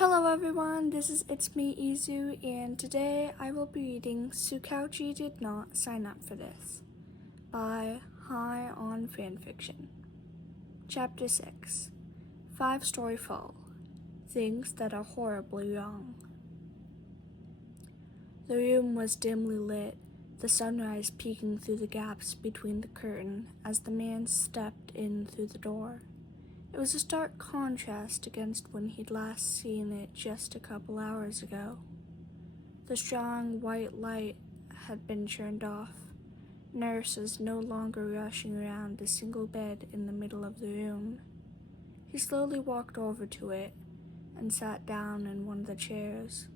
Hello everyone, it's me Izu, and today I will be reading Tsukauchi Did Not Sign Up for This by High on Fanfiction. Chapter 6 5-Story Fall Things That Are Horribly Wrong. The room was dimly lit, the sunrise peeking through the gaps between the curtain as the man stepped in through the door. It was a stark contrast against when he'd last seen it just a couple hours ago. The strong white light had been turned off. Nurses no longer rushing around a single bed in the middle of the room. He slowly walked over to it and sat down in one of the chairs,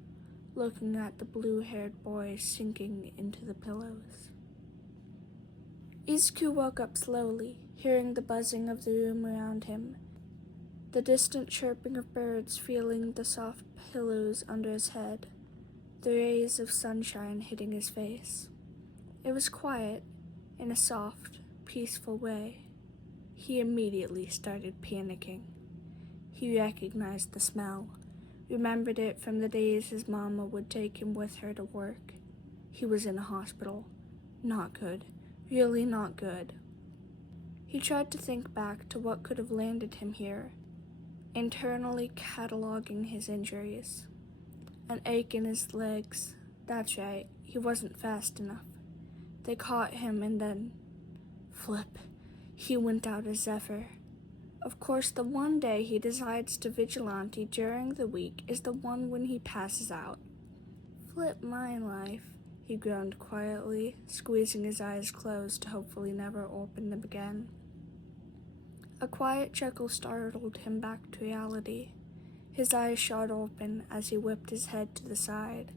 looking at the blue-haired boy sinking into the pillows. Izuku woke up slowly, hearing the buzzing of the room around him, the distant chirping of birds feeling the soft pillows under his head, the rays of sunshine hitting his face. It was quiet, in a soft, peaceful way. He immediately started panicking. He recognized the smell, remembered it from the days his mama would take him with her to work. He was in a hospital. Not good. Really not good. He tried to think back to what could have landed him here, internally cataloging his injuries. An ache in his legs. That's right, he wasn't fast enough. They caught him and then... flip. He went out as Zephyr. Of course, the one day he decides to vigilante during the week is the one when he passes out. Flip my life, he groaned quietly, squeezing his eyes closed to hopefully never open them again. A quiet chuckle startled him back to reality. His eyes shot open as he whipped his head to the side,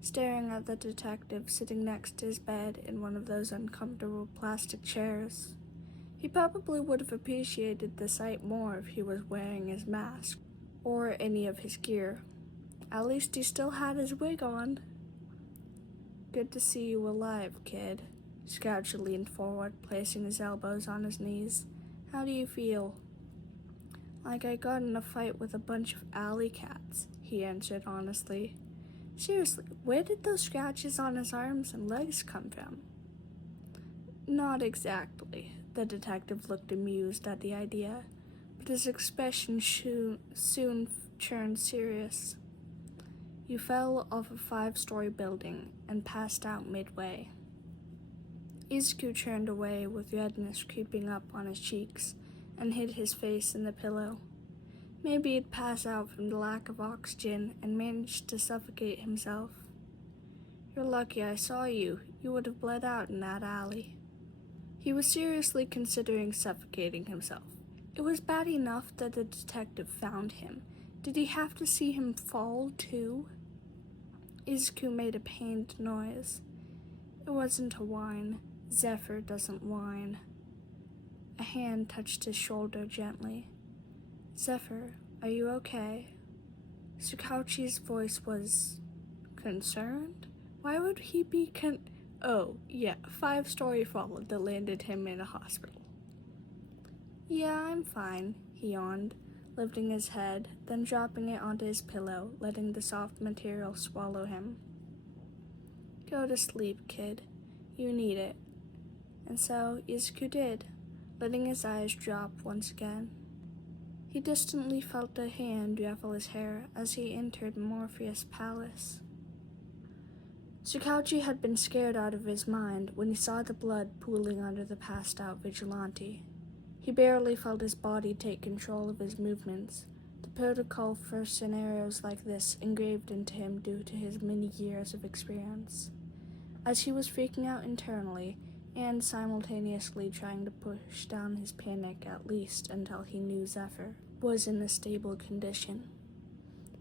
staring at the detective sitting next to his bed in one of those uncomfortable plastic chairs. He probably would have appreciated the sight more if he was wearing his mask, or any of his gear. At least he still had his wig on. Good to see you alive, kid. Tsukauchi leaned forward, placing his elbows on his knees. How do you feel? Like I got in a fight with a bunch of alley cats, he answered honestly. Seriously, where did those scratches on his arms and legs come from? Not exactly. The detective looked amused at the idea, but his expression soon turned serious. You fell off a 5-story building and passed out midway. Izuku turned away with redness creeping up on his cheeks and hid his face in the pillow. Maybe he'd pass out from the lack of oxygen and managed to suffocate himself. You're lucky I saw you. You would have bled out in that alley. He was seriously considering suffocating himself. It was bad enough that the detective found him. Did he have to see him fall, too? Izuku made a pained noise. It wasn't a whine. Zephyr doesn't whine. A hand touched his shoulder gently. Zephyr, are you okay? Tsukauchi's voice was... concerned? Why would he be Oh, yeah, 5-story fall that landed him in a hospital. Yeah, I'm fine, he yawned, lifting his head, then dropping it onto his pillow, letting the soft material swallow him. Go to sleep, kid. You need it. And so Izuku did, letting his eyes drop once again. He distantly felt a hand ruffle his hair as he entered Morpheus' palace. Tsukauchi had been scared out of his mind when he saw the blood pooling under the passed-out vigilante. He barely felt his body take control of his movements, the protocol for scenarios like this engraved into him due to his many years of experience. As he was freaking out internally, and simultaneously trying to push down his panic at least until he knew Zephyr was in a stable condition.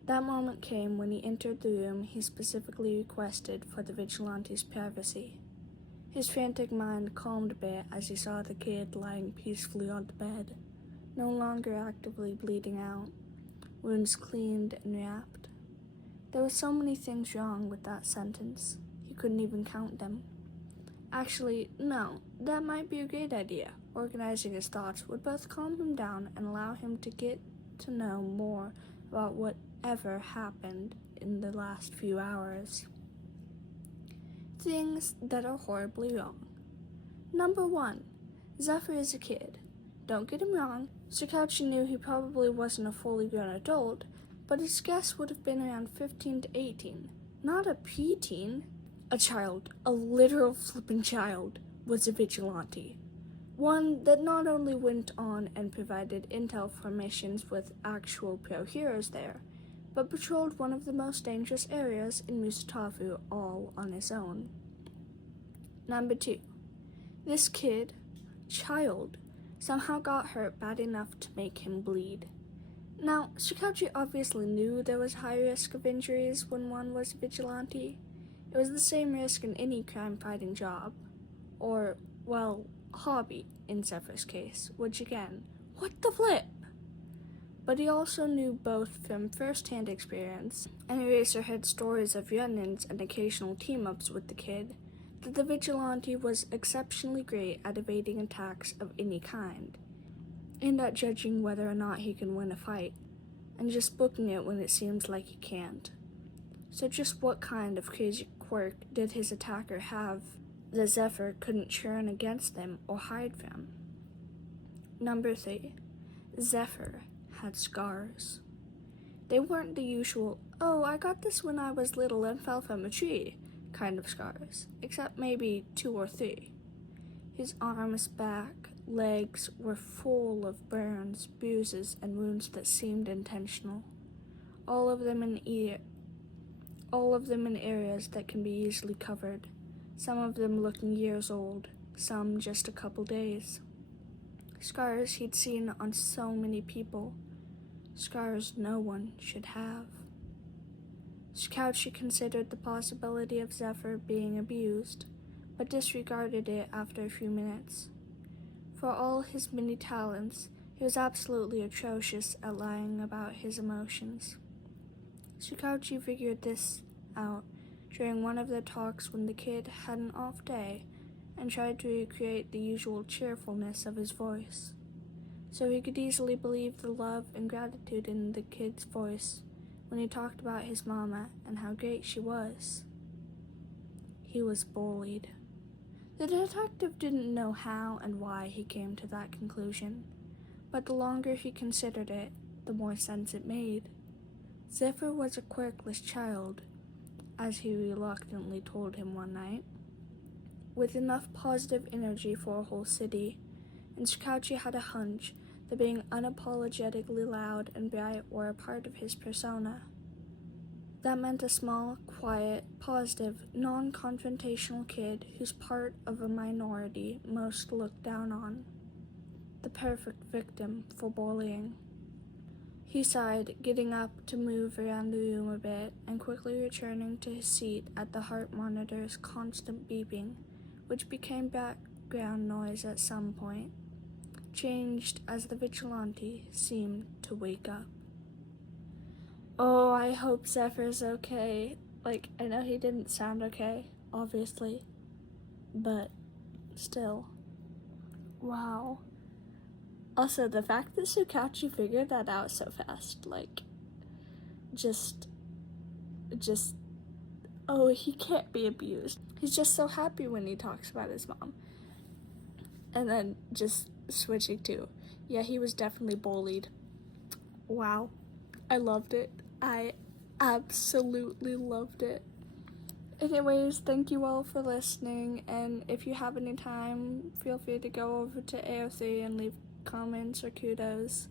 That moment came when he entered the room he specifically requested for the vigilante's privacy. His frantic mind calmed a bit as he saw the kid lying peacefully on the bed, no longer actively bleeding out, wounds cleaned and wrapped. There were so many things wrong with that sentence, he couldn't even count them. Actually, no, that might be a great idea. Organizing his thoughts would both calm him down and allow him to get to know more about what ever happened in the last few hours. Things that are horribly wrong. Number 1. Zephyr is a kid. Don't get him wrong, Tsukauchi knew he probably wasn't a fully grown adult, but his guess would have been around 15 to 18, not a preteen. A child, a literal flippin' child, was a vigilante. One that not only went on and provided intel for missions with actual pro heroes there, but patrolled one of the most dangerous areas in Musatafu all on his own. Number 2. This child, somehow got hurt bad enough to make him bleed. Now, Tsukauchi obviously knew there was high risk of injuries when one was a vigilante. It was the same risk in any crime-fighting job. Or, well, hobby in Zephyr's case, which again, what the flip? But he also knew both from first-hand experience, and Eraser had stories of run-ins and occasional team-ups with the kid, that the vigilante was exceptionally great at evading attacks of any kind, and at judging whether or not he can win a fight, and just booking it when it seems like he can't. So just what kind of crazy quirk did his attacker have that Zephyr couldn't churn against them or hide from? Number 3. Zephyr had scars. They weren't the usual, oh, I got this when I was little and fell from a tree kind of scars, except maybe 2 or 3. His arms, back, legs were full of burns, bruises, and wounds that seemed intentional. All of them in areas that can be easily covered, some of them looking years old, some just a couple days. Scars he'd seen on so many people, scars no one should have. Tsukauchi considered the possibility of Zephyr being abused, but disregarded it after a few minutes. For all his many talents, he was absolutely atrocious at lying about his emotions. Tsukauchi figured this out during one of their talks when the kid had an off day and tried to recreate the usual cheerfulness of his voice, so he could easily believe the love and gratitude in the kid's voice when he talked about his mama and how great she was. He was bullied. The detective didn't know how and why he came to that conclusion, but the longer he considered it, the more sense it made. Zephyr was a quirkless child, as he reluctantly told him one night, with enough positive energy for a whole city, and Tsukauchi had a hunch that being unapologetically loud and bright were a part of his persona. That meant a small, quiet, positive, non-confrontational kid who's part of a minority most looked down on. The perfect victim for bullying. He sighed, getting up to move around the room a bit and quickly returning to his seat at the heart monitor's constant beeping, which became background noise at some point, changed as the vigilante seemed to wake up. Oh, I hope Zephyr's okay. I know he didn't sound okay, obviously, but still. Wow. Also, the fact that Tsukauchi figured that out so fast, oh, he can't be abused. He's just so happy when he talks about his mom. And then just switching to, yeah, he was definitely bullied. Wow. I loved it. I absolutely loved it. Anyways, thank you all for listening, and if you have any time, feel free to go over to AO3 and leave comments or kudos.